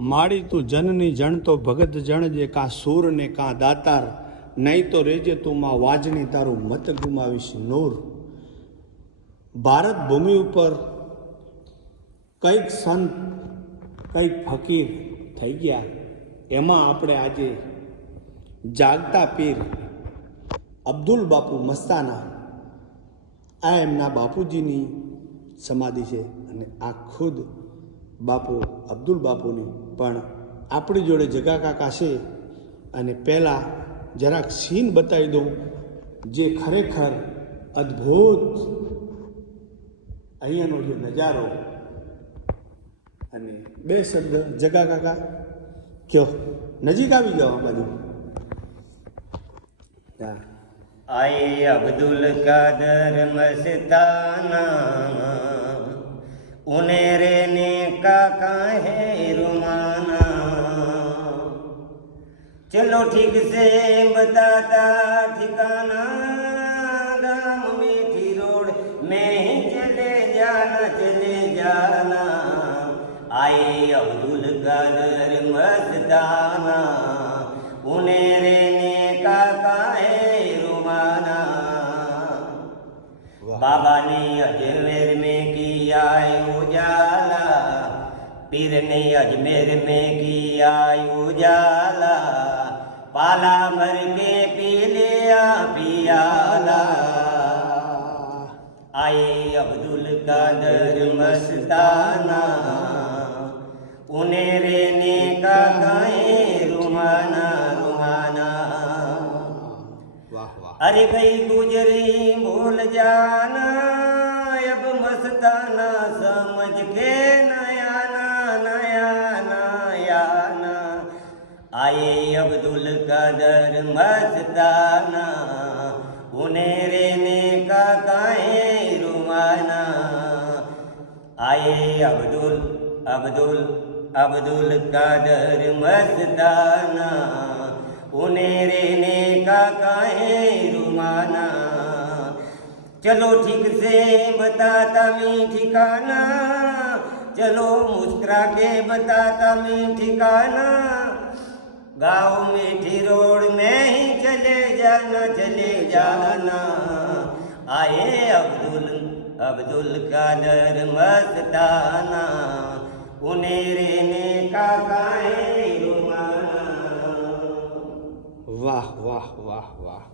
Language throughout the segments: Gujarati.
માડી તું જનની જણ તો ભગત જણજે, કાં સૂર ને કાં દાતાર, નહીં તો રેજે તું માં વાજણી તારું મત ગુમાવીશ નૂર. ભારત ભૂમિ ઉપર કંઈક સંત કંઈક ફકીર થઈ ગયા, એમાં આપણે આજે જાગતા પીર અબ્દુલ બાપુ મસ્તાના, આ એમના બાપુજીની સમાધિ છે અને આ ખુદ બાપુ અબ્દુલ બાપુની પણ આપણી જોડે જગા કાકા છે. અને પહેલાં જરાક સીન બતાવી દઉં જે ખરેખર અદ્ભુત અહીંયાનો જે નજારો. અને બે શબ્દ જગા કાકા કયો, નજીક આવી ગયો આ બાજુ. आए अब्दुल कादर मस्ताना, उन्हें रहने का काहे रुमाना. चलो ठीक से बताता ठिकाना, गाँव मीठी रोड में ही चले जाना. आए अब्दुल कादर मस्ताना, उन्हें रहने का काहे रुमाना. बाबा ने अजमेर में किया उजाला, पीर ने अजमेर में किया उजाला. पाला भर के पी लिया पियाला. आए अब्दुल कादर मस्ताना, उन्हें रहने का काहे रुमाना. अरे गई गुजरी भूल जाना, अब मस्ताना समझ के नयाना. आए अब्दुल कादर मस्ताना, उन्हें रहने का काहे रुमाना. आए अब्दुल कादर मस्ताना, उन्हें रहने का काहे रुमाना. चलो ठीक से बताता मैं ठिकाना, चलो मुस्कुरा के बताता मैं ठिकाना. गाँव मीठी रोड में ही चले जाना. आए अब्दुल कादर मस्ताना, उन्हें रहने का काहे रुमाना. વાહ વાહ વાહ વાહ,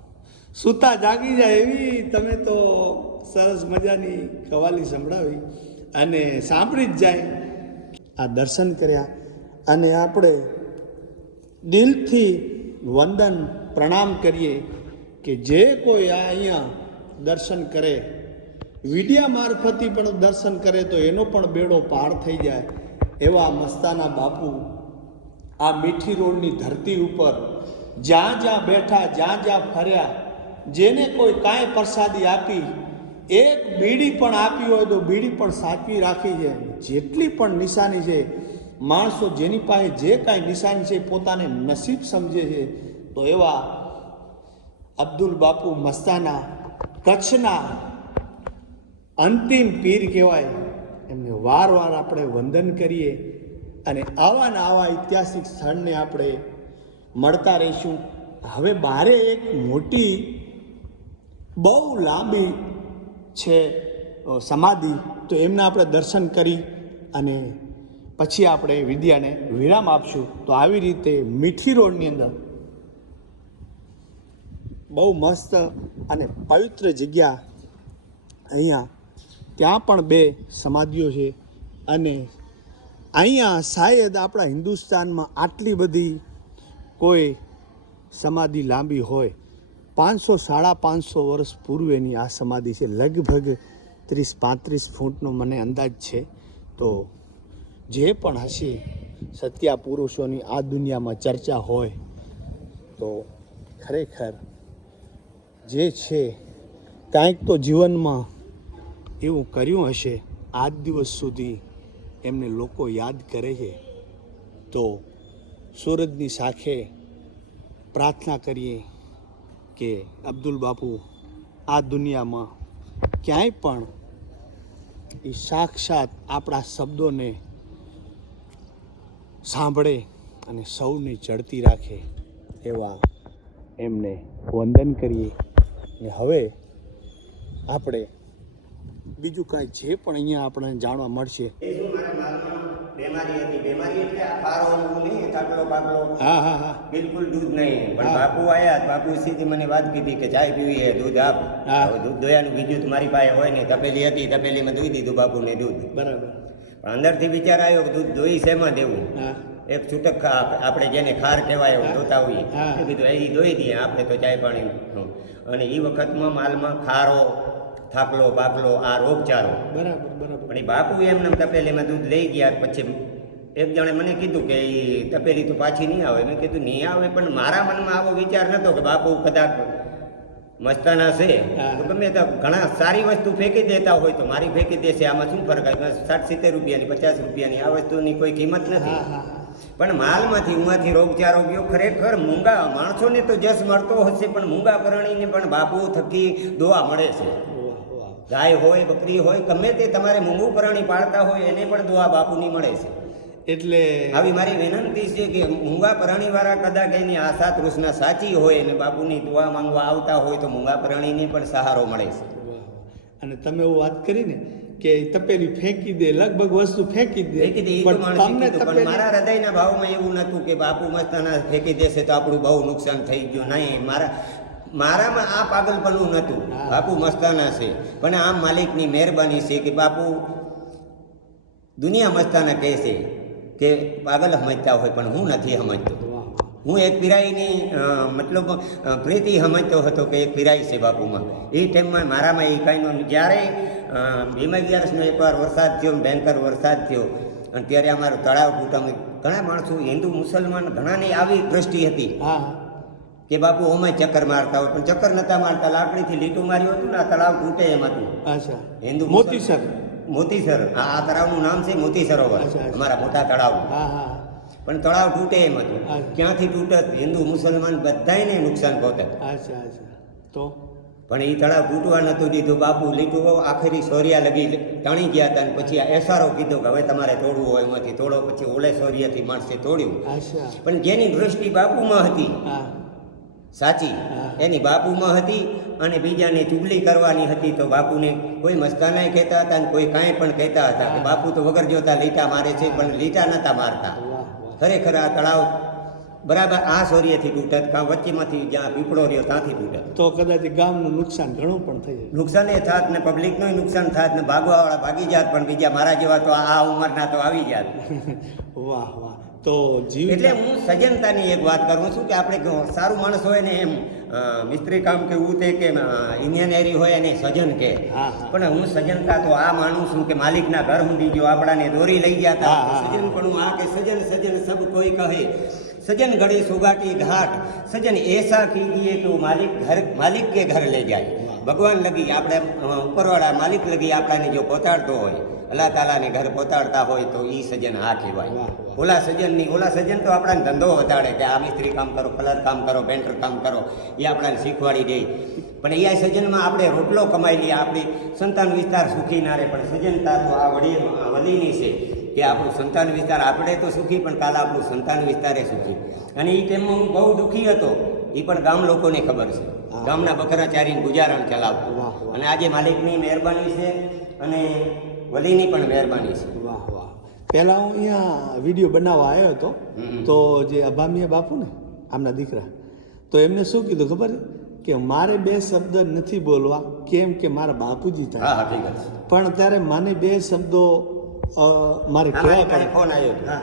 સૂતા જાગી જાય એવી તમે તો સરસ મજાની કવાલી સંભળાવી અને સાંભળી જ જાય. આ દર્શન કર્યા અને આપણે દિલથી વંદન પ્રણામ કરીએ કે જે કોઈ આ અહીંયા દર્શન કરે, વિડિયા મારફતી પણ દર્શન કરે તો એનો પણ બેડો પાર થઈ જાય. એવા મસ્તાના બાપુ આ મીઠી રોડની ધરતી ઉપર જ્યાં જ્યાં બેઠા, જ્યાં ફર્યા, જેને કોઈ કાંઈ પ્રસાદી આપી, એક બીડી પણ આપી હોય તો બીડી પણ સાચવી રાખી છે. જેટલી પણ નિશાની છે, માણસો જેની પાસે જે કાંઈ નિશાની છે પોતાને નસીબ સમજે છે. તો એવા અબ્દુલ બાપુ મસ્તાના કચ્છના અંતિમ પીર કહેવાય, એમને વાર આપણે વંદન કરીએ અને આવા ને આવા ઐતિહાસિક સ્થળને આપણે મળતા રહીશું. હવે બારે એક મોટી બહુ લાંબી છે સમાધિ, તો એમના આપણે દર્શન કરી અને પછી આપણે વિદ્યાને વિરામ આપશું. તો આવી રીતે મીઠી રોડની અંદર બહુ મસ્ત અને પવિત્ર જગ્યા, અહીંયા ત્યાં પણ બે સમાધિઓ છે. અને અહીંયા શાયદ આપણા હિન્દુસ્તાનમાં આટલી બધી કોઈ સમાધિ લાંબી હોય, 500-550 વર્ષ પૂર્વેની આ સમાધિ છે. લગભગ 30-35 ફૂટનો મને અંદાજ છે. તો જે પણ હશે સત્યા પુરુષોની આ દુનિયામાં ચર્ચા હોય તો ખરેખર જે છે કાંઈક તો જીવનમાં એવું કર્યું હશે, આજ દિવસ સુધી એમને લોકો યાદ કરે છે. તો સૂરજની સાખે પ્રાર્થના કરીએ કે અબ્દુલ બાપુ આ દુનિયામાં ક્યાંય પણ એ સાક્ષાત આપણા શબ્દોને સાંભળે અને સૌને ચડતી રાખે એવા એમને વંદન કરીએ. ને હવે આપણે બીજું કાંઈ જે પણ અહીંયા આપણને જાણવા મળશે. એ શું મારા માલમાં બીમારી હતી. બીમારી એટલે આ પારો નહીં, થાકલો પાકલો, હા હા હા બિલકુલ દૂધ નહીં. પણ હા. બાપુ આયા, બાપુ સીધી મને વાત કીધી કે ચાય પીવી હે, દૂધ આપ. હા. હવે દૂધ દોયાનું બીજું તમારી પાસે હોય ને, તપેલી હતી, તપેલીમાં દૂઈ દીધું બાપુને દૂધ. બરાબર. પણ અંદરથી વિચાર આવ્યો કે દૂધ દોઈ શેમાં દેવું. હા એક છૂટક આપણે જેને ખાર કહેવાય એવું ધોતા હોઈએ, હા. એ કીધું એ દોઈ દઈએ, આપણે તો ચાય પાણી. અને એ વખતમાં માલમાં ખારો, થાકલો પાકલો, આ રોગચાળો. બરાબર બરાબર. પણ એ બાપુ એમને તપેલીમાં દૂધ લઈ ગયા. પછી એક જણે મને કીધું કે એ તપેલી તો પાછી નહીં આવે. મેં કીધું નહીં આવે, પણ મારા મનમાં આવો વિચાર નહોતો કે બાપુ કદાચ મસ્તાના છે હા. તો ગમે તો ઘણા સારી વસ્તુ ફેંકી દેતા હોય તો મારી ફેંકી દેશે, આમાં શું ફરક આવે? 60-70 રૂપિયાની, 50 રૂપિયાની આ વસ્તુની કોઈ કિંમત નથી. હા હા પણ માલમાંથી ઉમાંથી રોગચાળો ગયો. ખરેખર મૂંગા માણસોને તો જસ મળતો હશે, પણ મૂંગા પ્રાણીને પણ બાપુ થકી દોવા મળે છે. વાહ વાહ. ગાય હોય, બકરી હોય, ગમે તે તમારે મૂંગું પ્રાણી પાળતા હોય એને પણ દોવા બાપુની મળે છે. એટલે આવી મારી વિનંતી છે કે મૂંગા પ્રાણીવાળા કદાચ એની આશા તૃષ્ણા સાચી હોય અને બાપુની દુઆ માંગવા આવતા હોય તો મૂંગા પ્રાણીને પણ સહારો મળે છે. વાહ વાહ. અને તમે એવું વાત કરી ને કે તપેલી ફેંકી દે, લગભગ વસ્તુ ફેંકી દે, ફેંકી દે એ તો પણ માણસે તમને કીધું. પણ તપેલી મારા હૃદયના ભાવમાં એવું નહોતું કે બાપુ મસ્તાના ફેંકી દેશે તો આપણું બહુ નુકસાન થઈ ગયું. નહીં, મારામાં આ પાગલપણું નહોતું. હા. બાપુ મસ્તાના છે, પણ આમ માલિકની મહેરબાની છે કે બાપુ દુનિયા મસ્તાના કહે છે કે પાગલ સમજતા હોય, પણ હું નથી સમજતો. વાહ વાહ. હું એક પીરાઈની મતલબ પ્રીતિ સમજતો હતો કે એક પીરાઈ છે બાપુમાં. એ ટાઈમમાં મારામાં એ કાંઈનો જ્યારે 2011નો એકવાર વરસાદ થયો, ભયંકર વરસાદ થયો, અને ત્યારે અમારું તળાવ તૂટમ. ઘણા માણસો હિન્દુ મુસલમાન ઘણાની આવી દ્રષ્ટિ હતી હા કે બાપુ ઓમાં ચક્કર મારતા હોય, પણ ચક્કર નતા મારતા, લાકડીથી લીટું માર્યું હતું ને આ તળાવ તૂટે એમ હતું. અચ્છા. હિન્દુ મોતીસર. મોતીસર, આ તળાવનું નામ છે મોતી સરોવર, અચ્છા, અચ્છા. અમારા મોટા તળાવ. હા હા પણ તળાવ તૂટે એમ હતું. હા. ક્યાંથી તૂટત? હિન્દુ મુસલમાન બધાયને નુકસાન પહોંચે. અચ્છા અચ્છા. તો પણ એ તળાવ તૂટવા નહોતું દીધું. બાપુ લીટું આખરી સોરિયા લગી તણી ગયા હતા. અને પછી આ એસારો કીધો કે હવે તમારે તોડવું હોય એમાંથી તોડો. પછી ઓલે સોરિયાથી માણસે તોડ્યું. અચ્છા. પણ જેની દૃષ્ટિ બાપુમાં હતી હા સાચી, હા. એની બાપુમાં હતી. અને બીજાને ચુગલી કરવાની હતી તો બાપુને કોઈ મસ્તાનાય કહેતા હતા અને કોઈ કાંઈ પણ કહેતા હતા કે બાપુ તો વગર જોતા લીટા મારે છે, પણ લીટા નહોતા મારતા. વાહ વાહ. ખરેખર આ તળાવ બરાબર આ સોરિયાથી તૂટત, કાં વચ્ચેમાંથી જ્યાં પીપળો રહ્યો ત્યાંથી તૂટત. તો કદાચ ગામનું નુકસાન ઘણું પણ થઈ જાય. નુકસાન એ થાત ને પબ્લિકનું નુકસાન થાત ને ભાગવાવાળા ભાગી જાત, પણ બીજા મારા જેવા તો આ ઉંમરના તો આવી જાત. વાહ વાહ. તો જીવ એટલે હું સજ્જનતાની એક વાત કરું છું કે આપણે સારું માણસ હોય ને એમ મિસ્ત્રી કામ કેવું તે કે ઇન્જિનિયરી હોય એને સજ્જન કે. હા, હા. પણ હું સજ્જનતા તો આ માનું છું કે માલિકના ઘર સુધી જો આપણાને દોરી લઈ ગયા હતા. હા, હા. સજ્જન પણ આ કે સજ્જન સજ્જન સબ કોઈ કહે, સજ્જન ઘડી સુગાટી ઘાટ, સજ્જન એસા કીજીએ કે માલિક કે ઘર લઈ જાય. ભગવાન લગી આપણે ઉપરવાળા માલિક લગી આપણાને જો પહોંચાડતો હોય, અલ્લાહ તાલાને ઘર પહોંચાડતા હોય તો એ સજ્જન આ કહેવાય. વાહ, વાહ. ઓલા સજ્જન તો આપણાને ધંધો વધારે કે આ મિસ્ત્રી કામ કરો, કલર કામ કરો, પેન્ટર કામ કરો, એ આપણાને શીખવાડી દે. પણ એ સજ્જનમાં આપણે રોટલો કમાઈ લઈએ, આપણી સંતાન વિસ્તાર સુખી ના રહે. પણ સજ્જનતા તો આ વડીની છે કે આપણું સંતાન વિસ્તાર આપણે તો સુખી, પણ કાલે આપણું સંતાન વિસ્તારે સુખી. અને એ ટાઈમમાં હું બહુ દુઃખી હતો, એ પણ ગામ લોકોને ખબર છે. ગામના બકરા ચારીને ગુજારણ ચલાવતો. વાહ, વાહ. અને આજે માલિકની મહેરબાની છે અને વલીની પણ મહેરબાની છે. વાહ વાહ. પહેલાં હું અહીંયા વિડીયો બનાવવા આવ્યો હતો, તો જે અભામિયા બાપુ ને આમના દીકરા, તો એમને શું કીધું ખબર છે કે મારે બે શબ્દ નથી બોલવા, કેમ કે મારા બાપુજી થાય. હા, હકીકત છે. પણ ત્યારે મને બે શબ્દો મારે કહેવા પડે. ફોન આવ્યો હતો. હા,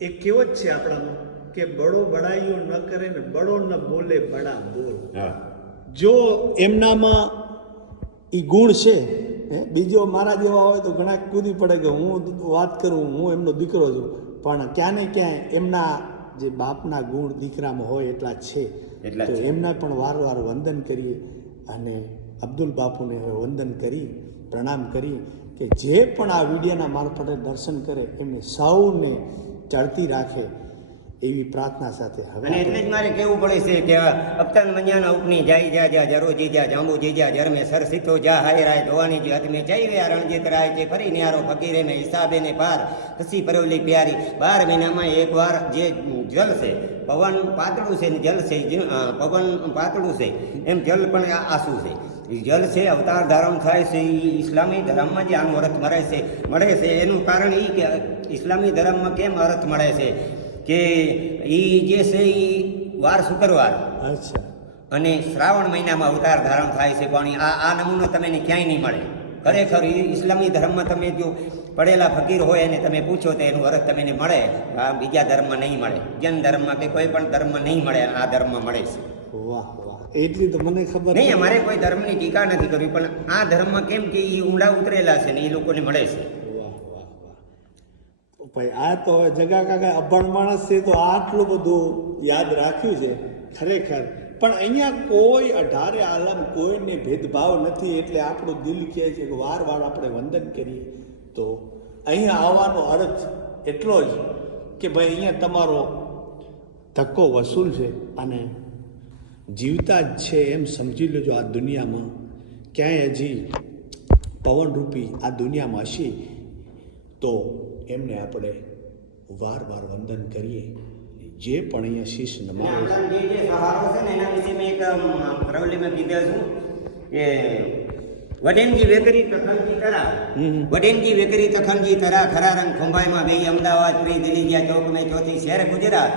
એ કેવો જ છે આપણામાં કે બડો બડાઈઓ ન કરે ને બડો ન બોલે બડા બોલ. હા. જો એમનામાં એ ગુણ છે, બીજો મારા જેવા હોય તો ઘણા કૂદી પડે કે હું વાત કરું, હું એમનો દીકરો છું, પણ ક્યાં ને ક્યાંય એમના જે બાપના ગુણ દીકરામાં હોય એટલા છે. તો એમના પણ વારવાર વંદન કરીએ. અને અબ્દુલ બાપુને હવે વંદન કરી, પ્રણામ કરી કે જે પણ આ વિડીયોના મારફતે દર્શન કરે એમને સૌને ચડતી રાખે એવી પ્રાર્થના સાથે હવે અને એટલે જ મારે કહેવું પડે છે કે અપતાન મન્યાના ઉપની જાય જા જા જરો જીજા જાંબુ જીજા જરમે સરસીતો જા હાય રાય ધોવાની જી હતમે જઈ વે રણજીત રાય છે ફરી ન્યારો ફકીરે ને હિસાબે ને પાર કસી પરોલી પ્યારી 12 મહિનામાં એકવાર જે જલ છે પવન પાતળું છે ને જલ છે પવન પાતળું છે એમ જલ પણ આસુ છે જલ છે અવતાર ધારણ થાય છે એ ઇસ્લામી ધર્મમાં જે આનો અર્થ મળે છે એનું કારણ એ કે ઇસ્લામી ધર્મમાં કેમ અર્થ મળે છે કે એ જે છે એ વાર શુક્રવાર અચ્છા અને શ્રાવણ મહિનામાં અવતાર ધારણ થાય છે પણ આ નમૂનો તમને ક્યાંય નહીં મળે ખરેખર ઇસ્લામી ધર્મમાં તમે જો પડેલા ફકીર હોય અને તમે પૂછો તો એનું અર્થ તમને મળે આ બીજા ધર્મમાં નહીં મળે જૈન ધર્મમાં કે કોઈ પણ ધર્મમાં નહીં મળે આ ધર્મમાં મળે છે. વાહ વાહ એટલી તો મને ખબર નહીં અમારે કોઈ ધર્મની ટીકા નથી કરવી પણ આ ધર્મમાં કેમ કે એ ઊંડા ઉતરેલા છે ને એ લોકોને મળે છે. વાહ વાહ વાહ ભાઈ આ તો હવે જગા કાકા અભણ માણસ છે તો આટલું બધું યાદ રાખ્યું છે ખરેખર પણ અહીંયા કોઈ 18 આલમ કોઈને ભેદભાવ નથી એટલે આપણું દિલ કહે છે કે વાર આપણે વંદન કરીએ તો અહીંયા આવવાનો અર્થ એટલો જ કે ભાઈ અહીંયા તમારો ધક્કો વસૂલ છે અને જીવતા જ છે એમ સમજી લેજો. આ દુનિયામાં ક્યાંય હજી પવનરૂપી આ દુનિયામાં હશે તો એમને આપણે વાર વંદન કરીએ. જે પણ અહીંયા શીશ નમાવે છે જે સહારો છે ને એના વિશે મેં એક પ્રવલીમાં કીધું છું કે વડેનજી વેકરી તખનજી તરા વડેનજી વેકરી તખનજી તરા ખરા રંગ ખંભાઈમાં બે અમદાવાદ પ્રી દિલીજા ચોક મેં ચોથી શહેર ગુજરાત.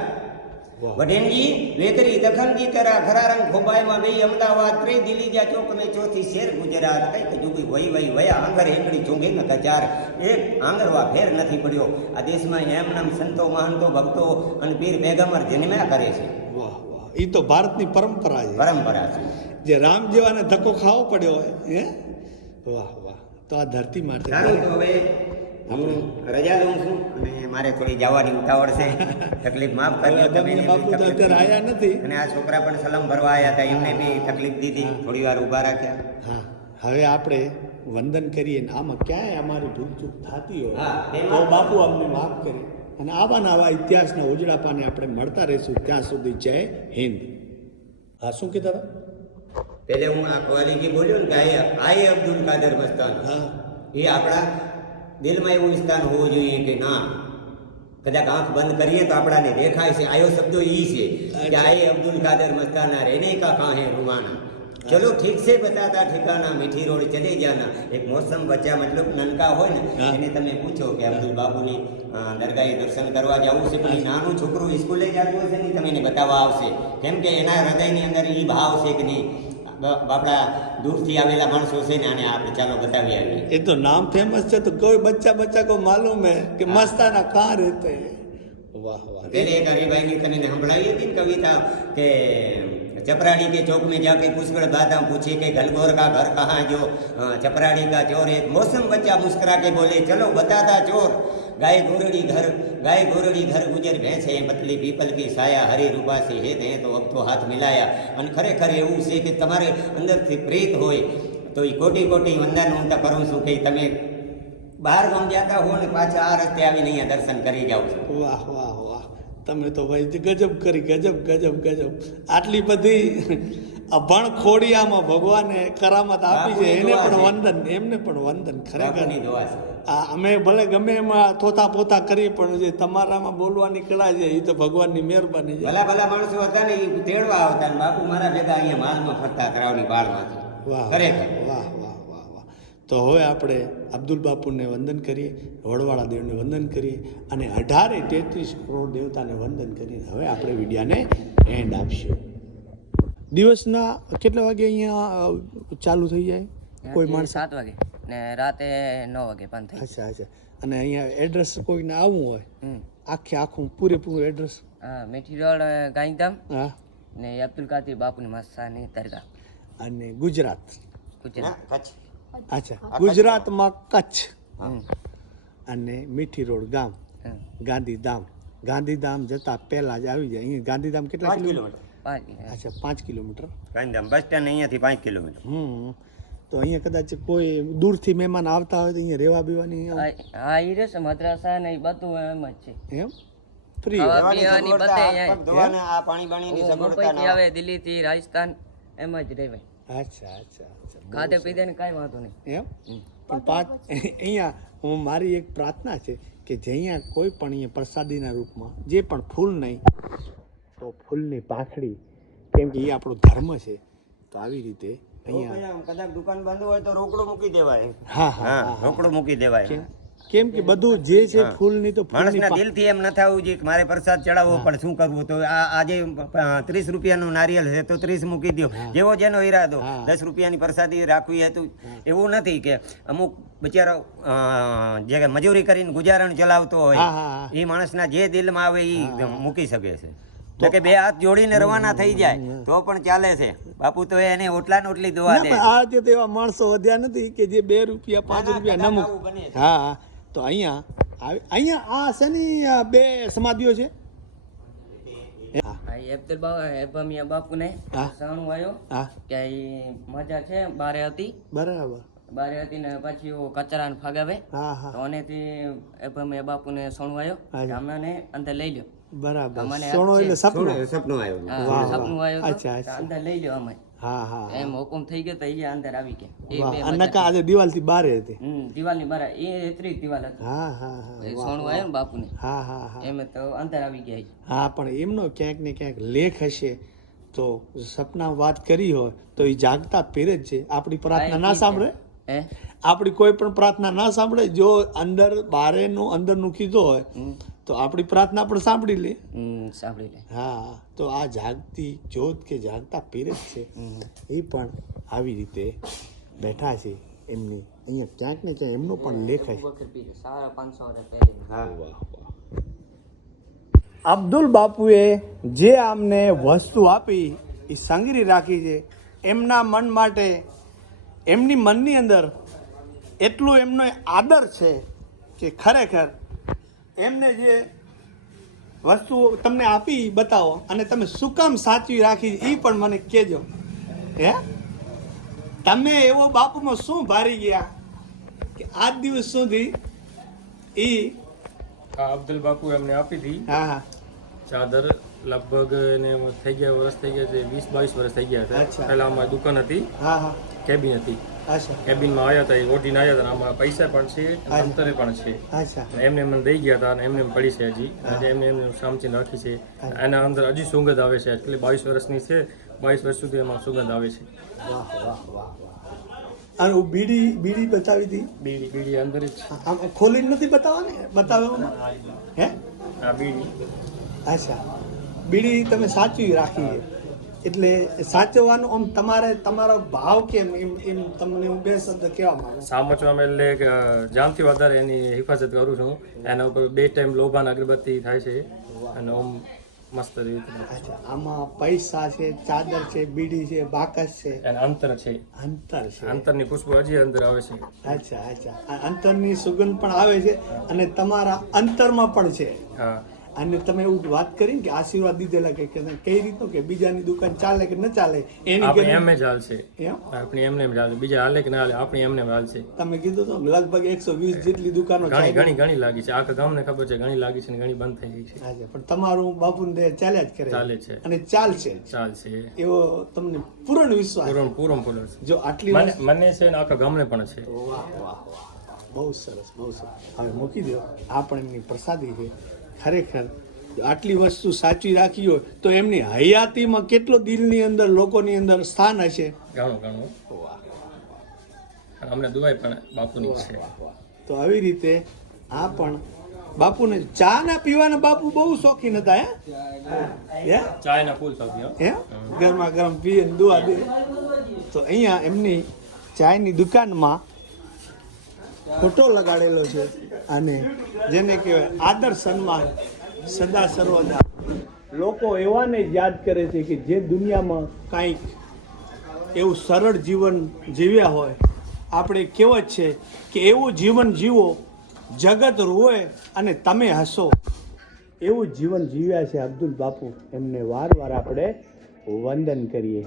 વડેનજી વેકરી તખનજી તરા ખરા રંગ ખંભાઈમાં બે અમદાવાદ પ્રી દિલીજા ચોક મેં ચોથી શહેર ગુજરાત. કઈક જુગી વહી વયા આંગર એકડી ચૂંગી ન કચાર એક આંગરવા ફેર નથી પડ્યો. આ દેશમાં એમ નામ સંતો મહંતો ભક્તો અને પીર પેગમ્બર જન્મ્યા કરે છે. વાહ વાહ એ તો ભારતની પરંપરા છે. પરંપરા છે જે રામ જેવાને ધક્કો ખાવો પડ્યો હોય હે વાહ વાહ તો આ ધરતી માટે સારું તો હવે હું રજા લઉં છું અને મારે થોડી જવાની ઉતાવળ છે તકલીફ માફ કરજો તમે બાપુ તો અત્યારે આયા નથી અને આ છોકરા પણ સલામ ભરવા આવ્યા હતા એમને બી તકલીફ દીધી થોડી વાર ઊભા રાખ્યા. હા હવે આપણે વંદન કરીએ ને આમાં ક્યાંય અમારી ભૂલચૂક થતી હોય હા, તો બાપુ અમને માફ કરી અને આવા ઇતિહાસના ઉજળાપાને આપણે મળતા રહીશું. ત્યાં સુધી જય હિન્દ. હા શું કીધા હતા? પહેલે હું આ કોવાલીજી બોલ્યો ને કે આયે અબ્દુલ કાદર મસ્તાન હા એ આપણા દિલમાં એવું સ્થાન હોવું જોઈએ કે ના કદાચ આંખ બંધ કરીએ તો આપણાને દેખાય છે. આયો શબ્દો ઈ છે કે આયે અબ્દુલ કાદર મસ્તાના રહેને કા કાહે રૂમાના ચલો ઠીક છે બતાતા ઠિકાના મીઠી રોડ ચલે જાના. એક મોસમ બચ્ચા મતલબ નનકા હોય ને એને તમે પૂછો કે અબ્દુલ બાપુની દરગાહે દર્શન કરવા જવું છે પણ નાનું છોકરું સ્કૂલે જતું હશે ને તમે એને બતાવવા આવશે કેમ કે એના હૃદયની અંદર એ ભાવ છે કે નહીં આપણા દૂરથી આવેલા માણસો છે ને આને આપણે ચાલો બતાવી આવીએ. એ તો નામ ફેમસ છે તો કોઈ બચ્ચા કો માલુમ હે કે મસ્તાના કહાં રહેતે હૈ. વાહ વાહ पहले एक हरिभाई ने तने संभळाई थी कविता के चपराड़ी के चौक में जाके पुष्कर दादा पूछे कि गलगोर का घर कहाँ जो चपराड़ी का चोर एक मौसम बच्चा मुस्कुरा के बोले चलो बताता चोर गाय गोरड़ी घर गुजर भैंस है पतली पीपल की साया हरी रूपा से हेत है तो अब तो हाथ मिलाया. અને ખરેખર એવું છે કે તમારે અંદરથી પ્રેત હોય તો એ કોટી વંદન હું તો કરું છું કે તમે બહાર ગામ જતા હો ને પાછા આ રસ્તે આવીને અહીંયા દર્શન કરી જાઓ છો. વાહ વાહ વાહ તમે તો ભાઈ ગજબ કરી ગજબ આટલી બધી અભણ ખોડિયામાં ભગવાને કરામત આપી છે એને પણ વંદન એમને પણ વંદન ખરેખર બાપુની દુઆ છે. અમે ભલે ગમે એમાં થોતા પોતા કરી પણ જે તમારામાં બોલવાની કળા છે એ તો ભગવાનની મહેરબાની છે. ભલા માણસો હતા ને એ તેડવા આવતા ને બાપુ મારા ભેગા અહીંયા માલમાં ફરતા કરાવની બાળમાંથી. વાહ ખરેખર વાહ વાહ વાહ વાહ. તો હવે આપણે અબ્દુલ બાપુને વંદન કરીએ, વડવાળા દેવને વંદન કરીએ અને 18-33 કરોડ દેવતાને વંદન કરીને હવે આપણે વિડિયાને એન્ડ આપશું. દિવસના કેટલા વાગે અહીંયા ચાલુ થઈ જાય? કોઈ માણસ 7 વાગે ને રાતે 9 વાગે બંધ થાય. અચ્છા અને અહીંયા એડ્રેસ કોઈને આવવું હોય આખું પૂરેપૂરું એડ્રેસ? હા, મીઠી રોડ ગાંધીધામ હા ને અબ્દુલ કાદિર બાપુની મસ્તાની દરગાહ અને ગુજરાત. ગુજરાત. અચ્છા ગુજરાતમાં કચ્છ અને મીઠી રોડ ગામ ગાંધીધામ જતા પહેલા જ આવી જાય. અહીંયા ગાંધીધામ કેટલા કિલોમીટર? 5 અચ્છા 5 કિલોમીટર. ગાંધીધામ બસ સ્ટેન્ડ અહીંયાથી 5 કિલોમીટર. તો અહીંયા કદાચ કોઈ દૂરથી મહેમાન આવતા હોય તો અહીંયા રહેવા બીવાની હા, એ રહેશે મદ્રાસા ને એ બધું એમ જ છે. એમ ફ્રી ખાવા રહેવાની પીવાની સગવડતા, બધે હાથ પગ ધોવાના, આ પાણી બાણીની સગવડતા મુંબઈથી ના. આવે દિલ્હીથી રાજસ્થાન એમ જ રહેવાય. અચ્છા અચ્છા અચ્છા ખાધે પીધે ને કાંઈ વાંધો નહીં. એમ પણ પાંચ અહીંયા હું મારી એક પ્રાર્થના છે કે જે અહીંયા કોઈ પણ અહીંયા પ્રસાદીના રૂપમાં જે પણ ફૂલ નહીં તો ફૂલની પાંખડી, કેમ કે એ આપણો ધર્મ છે, તો આવી રીતે અહીંયા કદાચ દુકાન બંધ હોય તો રોકડો મૂકી દેવાય. હા હા હા, રોકડો મૂકી દેવાય. કેમ કે બધું જે છે ફૂલની તો ફૂલની માણસના દિલથી એમ ન થવું જોઈએ કે મારે પ્રસાદ ચડાવવો પણ શું કરવું, તો આજે 30 રૂપિયાનું નારિયેલ છે તો 30 મૂકી દો, જેવો જેનો ઈરાદો. 10 રૂપિયાની પ્રસાદી રાખવી હતું એવું નથી કે અમુક બિચારો જે મજૂરી કરીને ગુજરાન ચલાવતો હોય એ માણસના જે દિલમાં આવે એ મૂકી શકે છે. તો કે બે હાથ જોડીને રવાના થઈ જાય તો પણ ચાલે છે. બાપુ તો એને ઓટલા ને ઓટલી દોવા દે. આજે તો એવા માણસો વધ્યા નથી કે જે 2 રૂપિયા 5 રૂપિયા ન મૂકે. હા, તો અહીંયા આ શેની 2 સમાધિઓ છે? એબમિયા બાપુને સાણું આવ્યો હા કે ઈ મજા છે બારે હતી, બરાબર. બારે હતી ને પછી કચરા ને ફગાવે હા હા તો અનેથી એબમિયા બાપુને સાણું આવ્યો, અમને અંદર લઈ લ્યો. બરાબર. અમને સોનો એટલે સપનું. સપનું આવ્યું. હા, સપનું આવ્યું તો અચ્છા, અચ્છા. અંદર લઈ લ્યો અમે. હા હા એમ હુકુમ થઈ ગયો તો એ અંદર આવી ગયા. એ બે વાહ. નકા આજે દિવાલથી બારે હતી. દિવાલની બાર એ એટલી દિવાલ હતી. હા હા હા એ સોનું આવ્યું ને બાપુને હા હા હા એમ તો અંદર આવી ગયા. હા, પણ એમનો ક્યાંક ને ક્યાંક લેખ હશે તો સપના વાત કરી હોય તો એ જાગતા પીરે જ છે. આપણી પ્રાર્થના ના સાંભળે, હે આપણી કોઈ પણ પ્રાર્થના ના સાંભળે. જો અંદર બારેનું અંદરનું કીધું હોય તો આપણી પ્રાર્થના પણ સાંભળી લે. સાંભળી લે. હા, તો આ જાગતી જ્યોત કે જાગતા પીર જ છે, એ પણ આવી રીતે બેઠા છે. એમની અહીંયા ક્યાંક ને ક્યાંક એમનો પણ લેખ છે. 550 વર્ષ પહેલી. હા. અબ્દુલ બાપુએ જે આમને વસ્તુ આપી એ સંગ્રહી રાખી છે. એમના મન માટે, એમની મનની અંદર એટલો એમનો આદર છે કે ખરેખર એમને જે વસ્તુઓ તમને આપી બતાવો અને તમે શું કામ સાચવી રાખી એ પણ મને કહેજો. હે, તમે એવો બાપુમાં શું ભારી ગયા કે આજ દિવસ સુધી એ આ અબ્દુલ બાપુ એમને આપી હતી હા હા ચાદર. લગભગ એને થઈ ગયા વર્ષ થઈ ગયા છે, 20-22 વર્ષ થઈ ગયા હતા. અચ્છા. પહેલા અમારી દુકાન હતી, હા હા કેબિન હતી. અચ્છા કેબિનમાં આવ્યા હતા, એ ઓઢીને આવ્યા હતા. આમાં પૈસા પણ છે, અંતરે પણ છે. અચ્છા અને એમને મને દઈ ગયા હતા અને એમને એમ પડી છે હજી. અને એમને સામચીને રાખી છે. એના અંદર હજી સુગંધ આવે છે. એટલે 22 વર્ષની છે, 22 વર્ષ સુધી એમાં સુગંધ આવે છે. વાહ વાહ વાહ વાહ. અને બીડી બતાવી હતી, બીડી અંદર જ છે. આમ ખોલીને નથી બતાવવાની, બતાવે હે? આ બીડી અચ્છા, બીડી તમે સાચવી રાખી છે. એટલે સાચવવાનું આમ તમારો ભાવ કેમ એમ તમને હું 2 શબ્દ કહેવા માંગુ. સામચવામાં એટલે કે જામથી વધારે એની હિફાજત કરું છું. એના ઉપર 2 ટાઈમ લોભાન અગરબત્તી થાય છે અને ઓમ મસ્ત રીતે. અચ્છા, આમાં પૈસા છે, ચાદર છે, બીડી છે, બાકસ છે, એના અંતર છે, અંતર છે. અંતરની ખુશ્બુ હજી અંદર આવે છે. અચ્છા અચ્છા, આ અંતરની સુગંધ પણ આવે છે અને તમારા અંતરમાં પણ છે. હા. અને તમે એવું વાત કરી કે આશીર્વાદ દીધેલા કે કઈ રીતનું કે બીજાની દુકાન ચાલે કે ન ચાલે એની આપણે એમ જ હાલશે. એમ આપણી એમને એમ ચાલશે. બીજા હાલે કે ના હાલે, આપણી એમને એમ હાલશે. તમે કીધું તો લગભગ 120 જેટલી દુકાનો ઘણી લાગી છે. આખા ગામને ખબર છે, ઘણી લાગી છે ને ઘણી બંધ થઈ ગઈ છે. છે, પણ તમારું બાપુને દે ચાલ્યા જ કરે ચાલે છે, અને ચાલશે જ. ચાલશે. એવો તમને પૂર્ણ વિશ્વાસ પૂરો જો આટલી મને છે ને આખા ગામને પણ છે. વાહ વાહ વાહ, બહુ સરસ બહુ સરસ. હવે મૂકી દો, આ પણ એમની પ્રસાદી છે. ખરેખર આટલી વસ્તુ સાચવી રાખી હોય તો એમની હયાતીમાં કેટલો દિલની અંદર લોકોની અંદર સ્થાન હશે. ઘણું. અમને દુઆઈ પણ બાપુની છે. તો આવી રીતે આ પણ બાપુને ચા ના પીવાના બાપુ બહુ શોખીન હતા. હે ચાયના ફૂલ સૌથી. હે ગરમા ગરમ પીએ ને દુઆ દે. તો અહીંયા એમની ચાયની દુકાનમાં ફોટો લગાડેલો છે અને જેને કહેવાય આદર સન્માન સદા સર્વદા. લોકો એવાને જ યાદ કરે છે કે જે દુનિયામાં કાંઈક એવું સરળ જીવન જીવ્યા હોય. આપણે કહેવત છે કે એવું જીવન જીવો જગત રોવે અને તમે હસો. એવું જીવન જીવ્યા છે અબ્દુલ બાપુ. એમને વારવાર આપણે વંદન કરીએ.